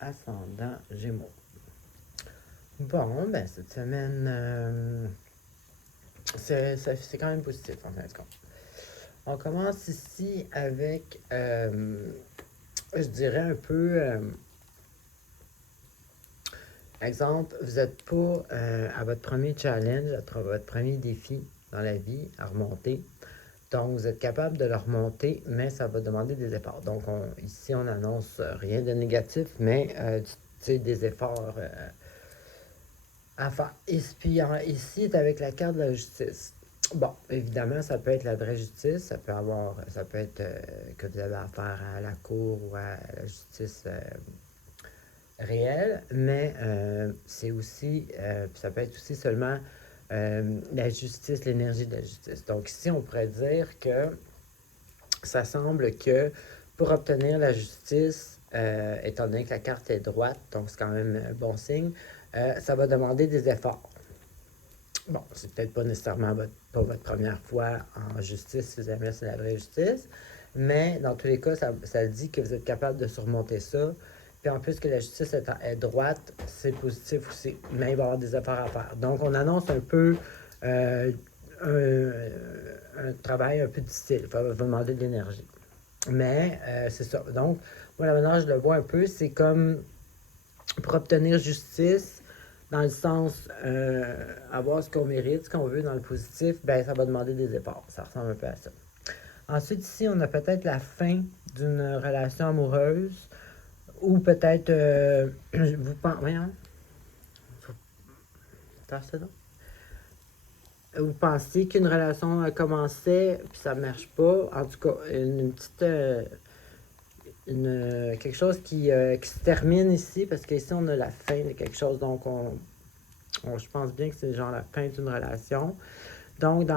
ascendant Gémeaux. Bon, ben cette semaine, c'est quand même positif en fin de compte. On commence ici avec, je dirais un peu, exemple, vous n'êtes pas à votre premier challenge, à votre premier défi dans la vie à remonter. Donc, vous êtes capable de le remonter, mais ça va demander des efforts. Donc, ici, on n'annonce rien de négatif, mais des efforts à faire. Et puis, ici, est avec la carte de la justice. Bon, évidemment, ça peut être la vraie justice, ça peut être que vous avez affaire à la cour ou à la justice réelle, mais c'est aussi, ça peut être aussi seulement la justice, l'énergie de la justice. Donc ici, on pourrait dire que ça semble que pour obtenir la justice, étant donné que la carte est droite, donc c'est quand même un bon signe, ça va demander des efforts. Bon, c'est peut-être pas nécessairement pas votre première fois en justice, si jamais c'est la vraie justice, mais dans tous les cas, ça dit que vous êtes capable de surmonter ça. Puis en plus que la justice est droite, c'est positif aussi, mais il va y avoir des efforts à faire. Donc on annonce un peu euh, un travail un peu difficile, il va demander de l'énergie. Mais c'est ça. Donc, moi, la manière je le vois un peu, c'est comme pour obtenir justice, dans le sens avoir ce qu'on mérite, ce qu'on veut dans le positif, ben ça va demander des efforts. Ça ressemble un peu à ça. Ensuite, ici, on a peut-être la fin d'une relation amoureuse ou peut-être vous pensez. Voyons. Vous pensez qu'une relation commençait puis ça ne marche pas. En tout cas, une petite. Quelque chose qui se termine ici, parce qu'ici, on a la fin de quelque chose. Donc, je pense bien que c'est genre la fin d'une relation. Donc,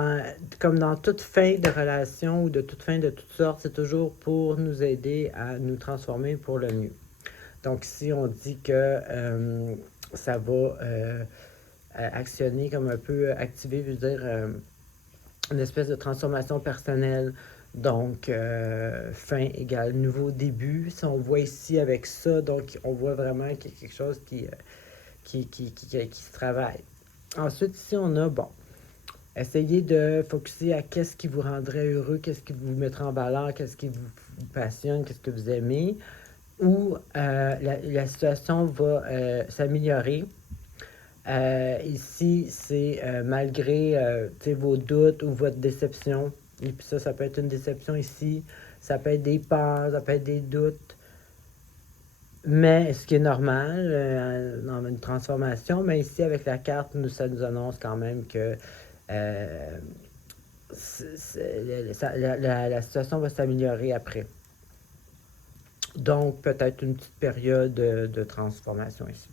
comme dans toute fin de relation ou de toute fin de toutes sortes, c'est toujours pour nous aider à nous transformer pour le mieux. Donc, ici, on dit que ça va actionner, comme un peu activer, je veux dire, une espèce de transformation personnelle. Donc, fin égale nouveau début. Si on voit ici avec ça, donc on voit vraiment qu'il y a quelque chose qui se travaille. Ensuite, ici, on a, bon, essayez de focuser à qu'est-ce qui vous rendrait heureux, qu'est-ce qui vous mettra en valeur, qu'est-ce qui vous passionne, qu'est-ce que vous aimez, où la situation va s'améliorer. Ici, c'est malgré vos doutes ou votre déception. Et puis ça peut être une déception ici, ça peut être des peurs, ça peut être des doutes. Mais ce qui est normal dans une transformation, mais ici avec la carte, ça nous annonce quand même que euh, la situation va s'améliorer après. Donc peut-être une petite période de transformation ici.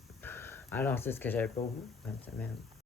Alors c'est ce que j'avais pour vous. Bonne semaine.